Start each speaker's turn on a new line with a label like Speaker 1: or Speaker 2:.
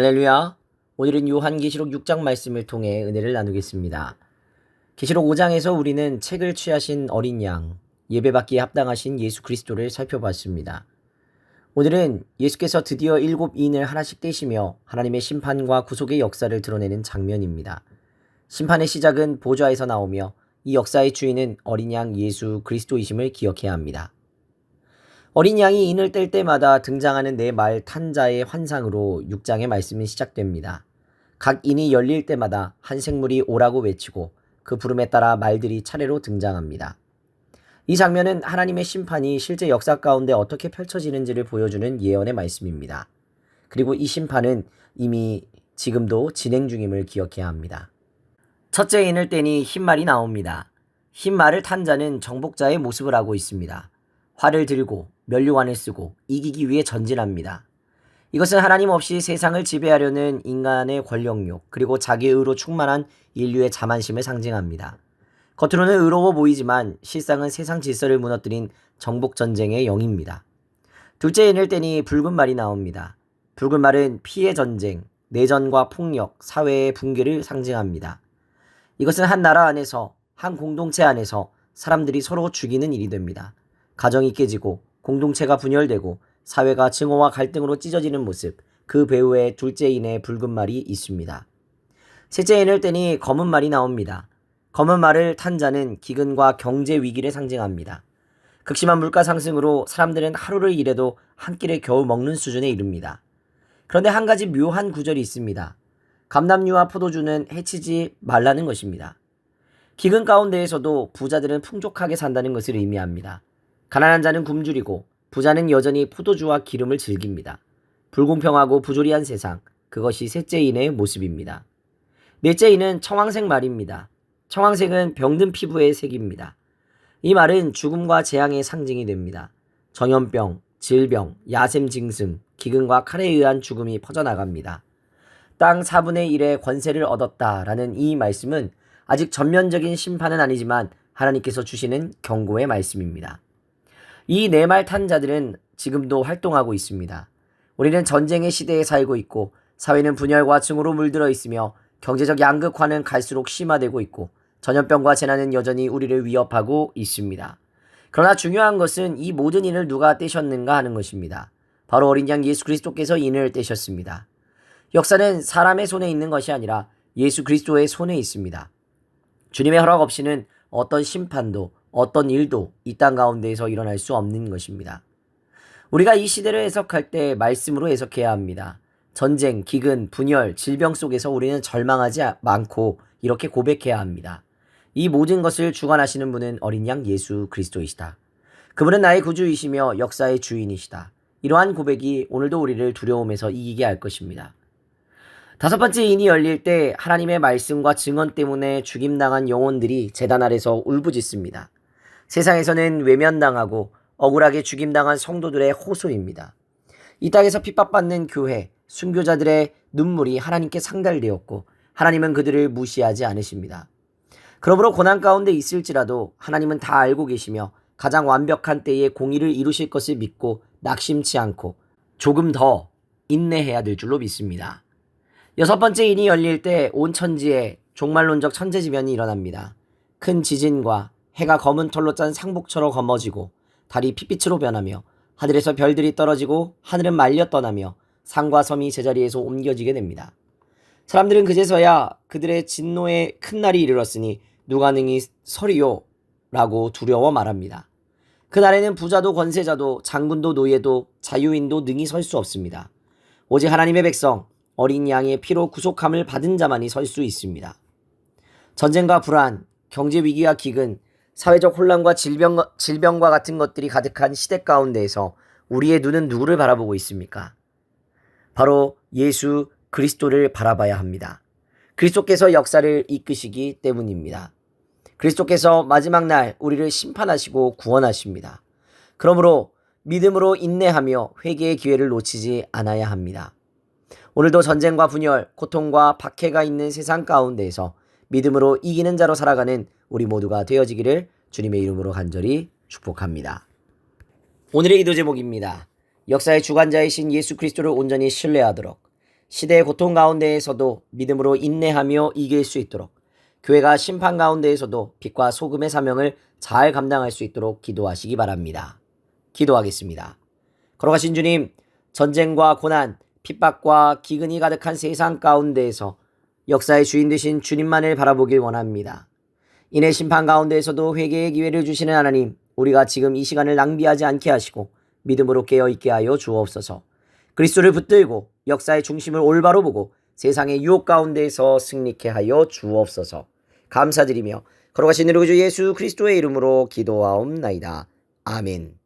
Speaker 1: 할렐루야. 오늘은 요한계시록 6장 말씀을 통해 은혜를 나누겠습니다. 계시록 5장에서 우리는 책을 취하신 어린 양, 예배받기에 합당하신 예수 그리스도를 살펴봤습니다. 오늘은 예수께서 드디어 일곱 인을 하나씩 떼시며 하나님의 심판과 구속의 역사를 드러내는 장면입니다. 심판의 시작은 보좌에서 나오며 이 역사의 주인은 어린 양 예수 그리스도이심을 기억해야 합니다. 어린 양이 인을 뗄 때마다 등장하는 네 말 탄자의 환상으로 6장의 말씀이 시작됩니다. 각 인이 열릴 때마다 한 생물이 오라고 외치고 그 부름에 따라 말들이 차례로 등장합니다. 이 장면은 하나님의 심판이 실제 역사 가운데 어떻게 펼쳐지는지를 보여주는 예언의 말씀입니다. 그리고 이 심판은 이미 지금도 진행 중임을 기억해야 합니다. 첫째 인을 떼니 흰말이 나옵니다. 흰말을 탄 자는 정복자의 모습을 하고 있습니다. 활을 들고 면류관을 쓰고 이기기 위해 전진합니다. 이것은 하나님 없이 세상을 지배하려는 인간의 권력욕 그리고 자기의 의로 충만한 인류의 자만심을 상징합니다. 겉으로는 의로워 보이지만 실상은 세상 질서를 무너뜨린 정복 전쟁의 영입니다. 둘째 인을 떼니 붉은 말이 나옵니다. 붉은 말은 피해 전쟁, 내전과 폭력, 사회의 붕괴를 상징합니다. 이것은 한 나라 안에서 한 공동체 안에서 사람들이 서로 죽이는 일이 됩니다. 가정이 깨지고 공동체가 분열되고 사회가 증오와 갈등으로 찢어지는 모습, 그 배후에 둘째 인의 붉은 말이 있습니다. 셋째 인을 떼니 검은 말이 나옵니다. 검은 말을 탄 자는 기근과 경제 위기를 상징합니다. 극심한 물가 상승으로 사람들은 하루를 일해도 한 끼를 겨우 먹는 수준에 이릅니다. 그런데 한 가지 묘한 구절이 있습니다. 감남류와 포도주는 해치지 말라는 것입니다. 기근 가운데에서도 부자들은 풍족하게 산다는 것을 의미합니다. 가난한 자는 굶주리고 부자는 여전히 포도주와 기름을 즐깁니다. 불공평하고 부조리한 세상, 그것이 셋째 인의 모습입니다. 넷째 인은 청황색 말입니다. 청황색은 병든 피부의 색입니다. 이 말은 죽음과 재앙의 상징이 됩니다. 전염병, 질병, 야샘 증승, 기근과 칼에 의한 죽음이 퍼져나갑니다. 땅 4분의 1의 권세를 얻었다라는 이 말씀은 아직 전면적인 심판은 아니지만 하나님께서 주시는 경고의 말씀입니다. 이 네말 탄 자들은 지금도 활동하고 있습니다. 우리는 전쟁의 시대에 살고 있고 사회는 분열과 증오로 물들어 있으며 경제적 양극화는 갈수록 심화되고 있고 전염병과 재난은 여전히 우리를 위협하고 있습니다. 그러나 중요한 것은 이 모든 인을 누가 떼셨는가 하는 것입니다. 바로 어린 양 예수 그리스도께서 인을 떼셨습니다. 역사는 사람의 손에 있는 것이 아니라 예수 그리스도의 손에 있습니다. 주님의 허락 없이는 어떤 심판도 어떤 일도 이 땅 가운데에서 일어날 수 없는 것입니다. 우리가 이 시대를 해석할 때 말씀으로 해석해야 합니다. 전쟁, 기근, 분열, 질병 속에서 우리는 절망하지 않고 이렇게 고백해야 합니다. 이 모든 것을 주관하시는 분은 어린 양 예수 그리스도이시다. 그분은 나의 구주이시며 역사의 주인이시다. 이러한 고백이 오늘도 우리를 두려움에서 이기게 할 것입니다. 다섯 번째 인이 열릴 때 하나님의 말씀과 증언 때문에 죽임당한 영혼들이 재단 아래서 울부짖습니다. 세상에서는 외면당하고 억울하게 죽임당한 성도들의 호소입니다. 이 땅에서 핍박받는 교회, 순교자들의 눈물이 하나님께 상달되었고 하나님은 그들을 무시하지 않으십니다. 그러므로 고난 가운데 있을지라도 하나님은 다 알고 계시며 가장 완벽한 때에 공의를 이루실 것을 믿고 낙심치 않고 조금 더 인내해야 될 줄로 믿습니다. 여섯 번째 인이 열릴 때 온 천지에 종말론적 천재지변이 일어납니다. 큰 지진과 해가 검은 털로 짠 상복처럼 검어지고 달이 핏빛으로 변하며 하늘에서 별들이 떨어지고 하늘은 말려 떠나며 산과 섬이 제자리에서 옮겨지게 됩니다. 사람들은 그제서야 그들의 진노의 큰 날이 이르렀으니 누가 능히 서리요? 라고 두려워 말합니다. 그날에는 부자도 권세자도 장군도 노예도 자유인도 능히 설 수 없습니다. 오직 하나님의 백성, 어린 양의 피로 구속함을 받은 자만이 설 수 있습니다. 전쟁과 불안, 경제 위기와 기근, 사회적 혼란과 질병, 질병과 같은 것들이 가득한 시대 가운데에서 우리의 눈은 누구를 바라보고 있습니까? 바로 예수 그리스도를 바라봐야 합니다. 그리스도께서 역사를 이끄시기 때문입니다. 그리스도께서 마지막 날 우리를 심판하시고 구원하십니다. 그러므로 믿음으로 인내하며 회개의 기회를 놓치지 않아야 합니다. 오늘도 전쟁과 분열, 고통과 박해가 있는 세상 가운데에서 믿음으로 이기는 자로 살아가는 우리 모두가 되어지기를 주님의 이름으로 간절히 축복합니다. 오늘의 기도 제목입니다. 역사의 주관자이신 예수 그리스도를 온전히 신뢰하도록 시대의 고통 가운데에서도 믿음으로 인내하며 이길 수 있도록 교회가 심판 가운데에서도 빛과 소금의 사명을 잘 감당할 수 있도록 기도하시기 바랍니다. 기도하겠습니다. 걸어가신 주님, 전쟁과 고난, 핍박과 기근이 가득한 세상 가운데에서 역사의 주인 되신 주님만을 바라보길 원합니다. 이내 심판 가운데에서도 회개의 기회를 주시는 하나님, 우리가 지금 이 시간을 낭비하지 않게 하시고 믿음으로 깨어 있게 하여 주옵소서. 그리스도를 붙들고 역사의 중심을 올바로 보고 세상의 유혹 가운데에서 승리케 하여 주옵소서. 감사드리며 걸어가신 우리 주 예수 그리스도의 이름으로 기도하옵나이다. 아멘.